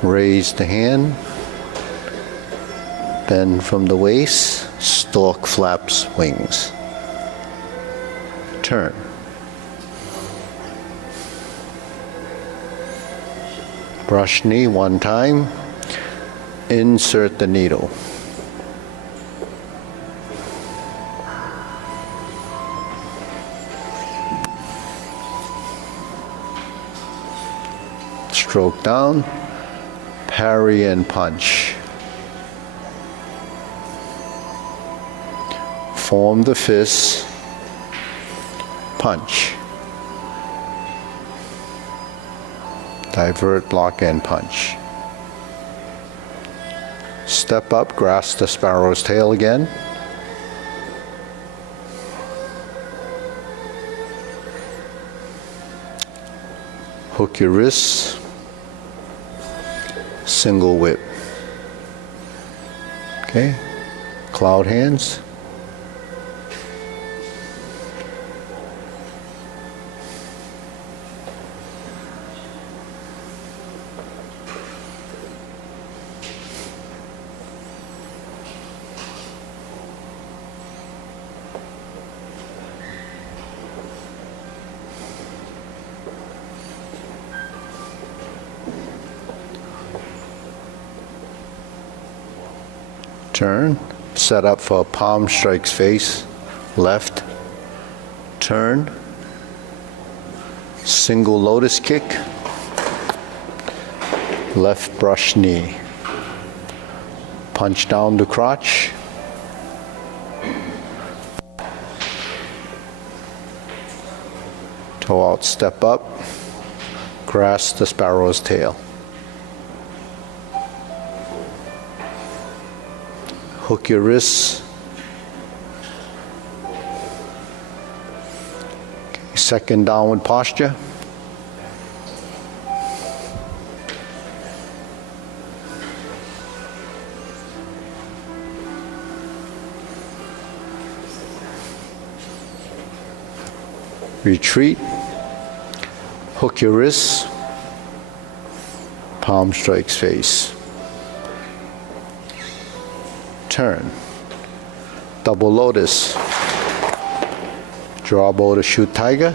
raise the hand, bend from the waist, stork flaps wings. Turn. Brush knee one time, insert the needle. Stroke down, parry and punch. Form the fist, punch. Divert, block, and punch. Step up, grasp the sparrow's tail again. Hook your wrists. Single whip. Okay, cloud hands. Turn, set up for palm strikes face, left, turn, single lotus kick, left brush knee, punch down the crotch, toe out, step up, grasp the sparrow's tail. Hook your wrists. Okay, second downward posture. Retreat. Hook your wrists. Palm strikes face. Turn. Double lotus. Draw bow to shoot tiger.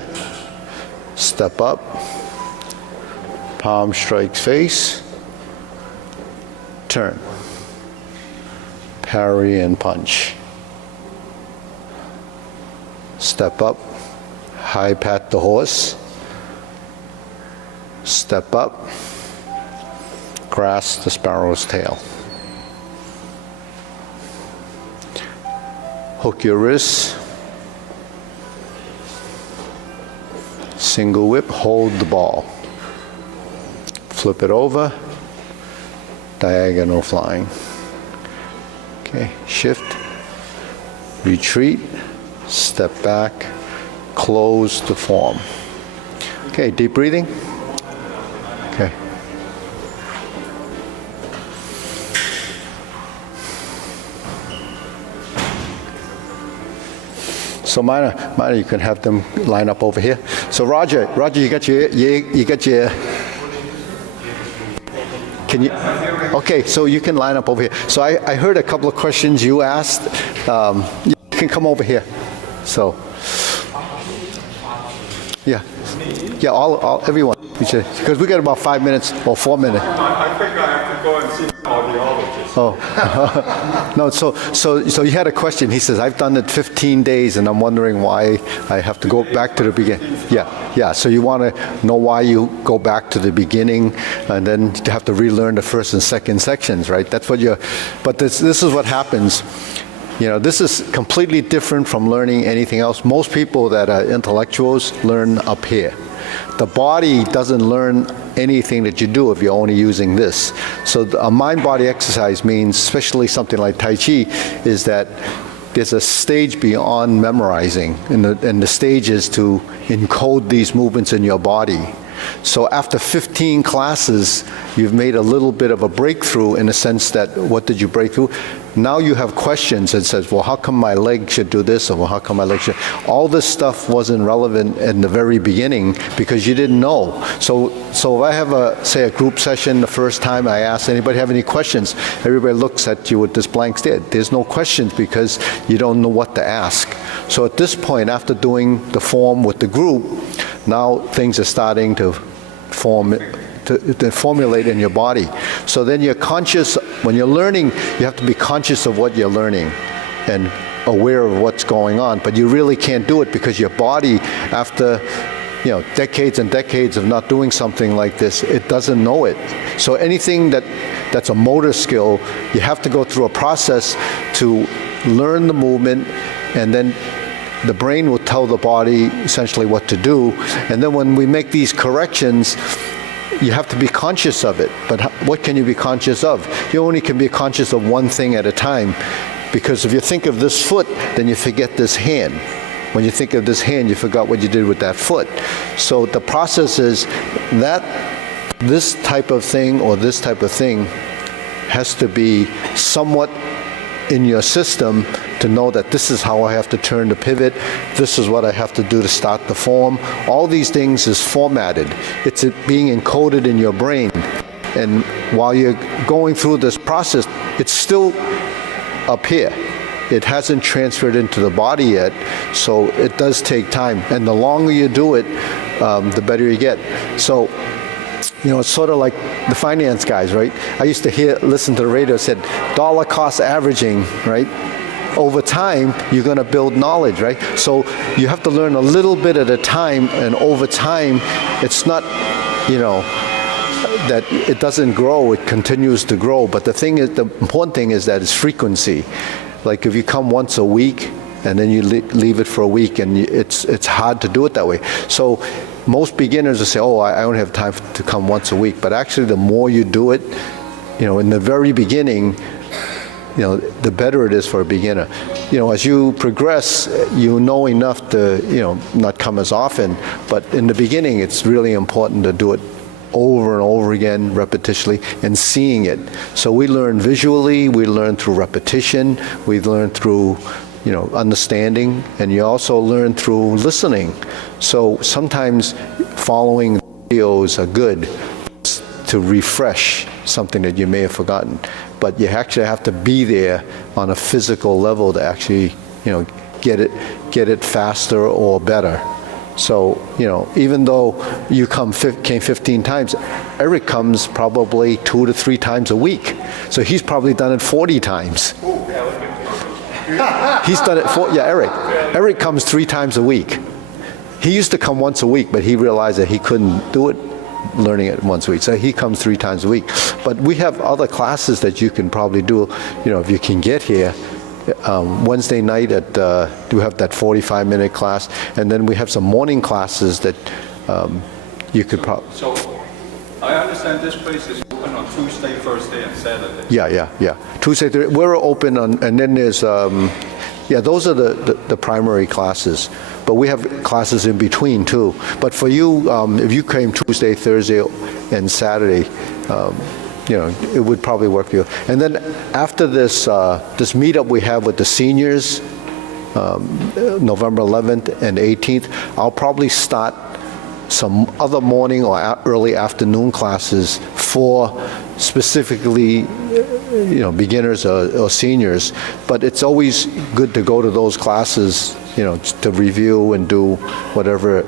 Step up. Palm strikes face. Turn. Parry and punch. Step up. High pat the horse. Step up. Grasp the sparrow's tail. Hook your wrists. Single whip, hold the ball. Flip it over. Diagonal flying. Okay, shift. Retreat. Step back. Close the form. Okay, deep breathing. Okay. So Minor, you can have them line up over here. So Roger, you got your. Can you? Okay, so you can line up over here. So I heard a couple of questions you asked. You can come over here. So. Yeah, everyone. Because we got about 5 minutes or 4 minutes. I think I have to go and see the audiologist. Oh, no, so you had a question. He says, I've done it 15 days and I'm wondering why I have to go back to the beginning. Yeah, so you want to know why you go back to the beginning and then have to relearn the first and second sections, right? That's what but this is what happens. You know, this is completely different from learning anything else. Most people that are intellectuals learn up here. The body doesn't learn anything that you do if you're only using this. So a mind-body exercise means, especially something like Tai Chi, is that there's a stage beyond memorizing, and the stage is to encode these movements in your body. So after 15 classes, you've made a little bit of a breakthrough in the sense that, what did you break through? Now you have questions and says, well, how come my leg should do this, or well, how come my leg should? All this stuff wasn't relevant in the very beginning because you didn't know. So if I have say a group session the first time, I ask anybody have any questions, everybody looks at you with this blank stare. There's no questions because you don't know what to ask. So at this point, after doing the form with the group, now things are starting to form, to formulate in your body. So then you're conscious, when you're learning, you have to be conscious of what you're learning and aware of what's going on, but you really can't do it because your body, after decades and decades of not doing something like this, it doesn't know it. So anything that's a motor skill, you have to go through a process to learn the movement, and then the brain will tell the body essentially what to do. And then when we make these corrections, you have to be conscious of it. But what can you be conscious of? You only can be conscious of one thing at a time, because if you think of this foot, then you forget this hand. When you think of this hand, you forgot what you did with that foot. So the process is that this type of thing or this type of thing has to be somewhat in your system to know that this is how I have to turn the pivot, this is what I have to do to start the form. All these things is formatted. It's being encoded in your brain. And while you're going through this process, it's still up here. It hasn't transferred into the body yet, so it does take time. And the longer you do it, the better you get. So, it's sort of like the finance guys, right? I used to listen to the radio, said dollar cost averaging, right? Over time, you're going to build knowledge, right? So you have to learn a little bit at a time, and over time, it's not, that it doesn't grow, it continues to grow. But the important thing is that it's frequency. Like if you come once a week, and then you leave it for a week, and it's hard to do it that way. So most beginners will say, oh, I only have time to come once a week. But actually, the more you do it, in the very beginning, the better it is for a beginner. As you progress, you know enough to, not come as often. But in the beginning, it's really important to do it over and over again, repetitionally, and seeing it. So we learn visually, we learn through repetition, we learn through understanding, and you also learn through listening. So sometimes following videos are good to refresh something that you may have forgotten, but you actually have to be there on a physical level to actually, get it faster or better. So, even though you came 15 times, Eric comes probably 2 to 3 times a week. So he's probably done it 40 times. He's done it Eric. Eric comes 3 times a week. He used to come once a week, but he realized that he couldn't do it learning it once a week. So he comes 3 times a week. But we have other classes that you can probably do, if you can get here. Wednesday night we have that 45-minute class, and then we have some morning classes that you could probably. So I understand this place is open on Tuesday, Thursday, and Saturday. Yeah. Tuesday, Thursday, we're open on, and then there's, those are the primary classes. But we have classes in between too. But for you, if you came Tuesday, Thursday, and Saturday, it would probably work for you. And then after this meetup we have with the seniors, November 11th and 18th, I'll probably start some other morning or early afternoon classes for specifically, beginners or seniors. But it's always good to go to those classes, to review and do whatever,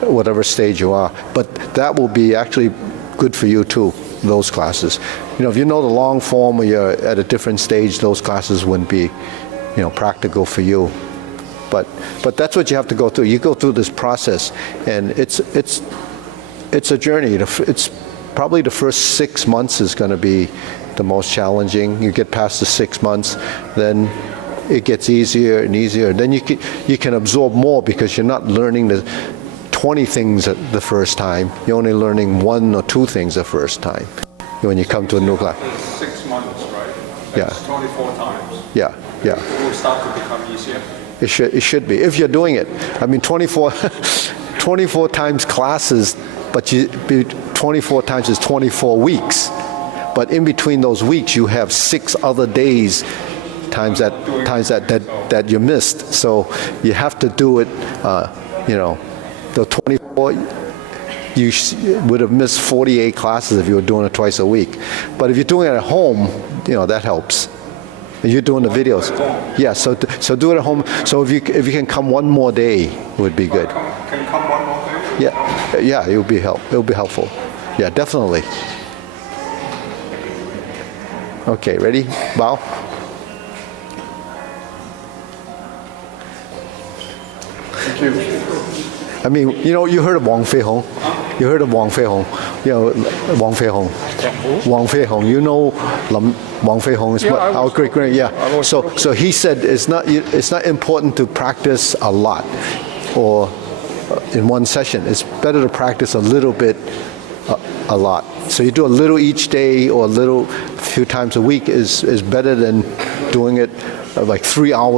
whatever stage you are. But that will be actually good for you too, those classes. If you know the long form or you're at a different stage, those classes wouldn't be, practical for you. But that's what you have to go through. You go through this process, and it's a journey. It's probably the first 6 months is going to be the most challenging. You get past the 6 months, then it gets easier and easier. Then you can absorb more because you're not learning the 20 things the first time. You're only learning 1 or 2 things the first time when you come to a new class. 6 months, right? That's 24 times. Yeah. It will start to become easier. It should be, if you're doing it. I mean, 24 24 times classes, but 24 times is 24 weeks. But in between those weeks, you have 6 other days times that you missed. So you have to do it, the 24, you would have missed 48 classes if you were doing it twice a week. But if you're doing it at home, that helps. And you're doing the videos. Yeah, so do it at home. So if you can come one more day, it would be good. Can come one more day? Yeah, it will be helpful. Yeah, definitely. Okay, ready? Bow. Thank you. I mean, you heard of Wang Fei Hong. You heard of Wang Fei Hong. Wang Fei Hong. Wang Fei Hong. Wang Fei Hong is our great. Yeah. So he said it's not important to practice a lot or in one session. It's better to practice a little bit, a lot. So you do a little each day or a few times a week is better than doing it like 3 hours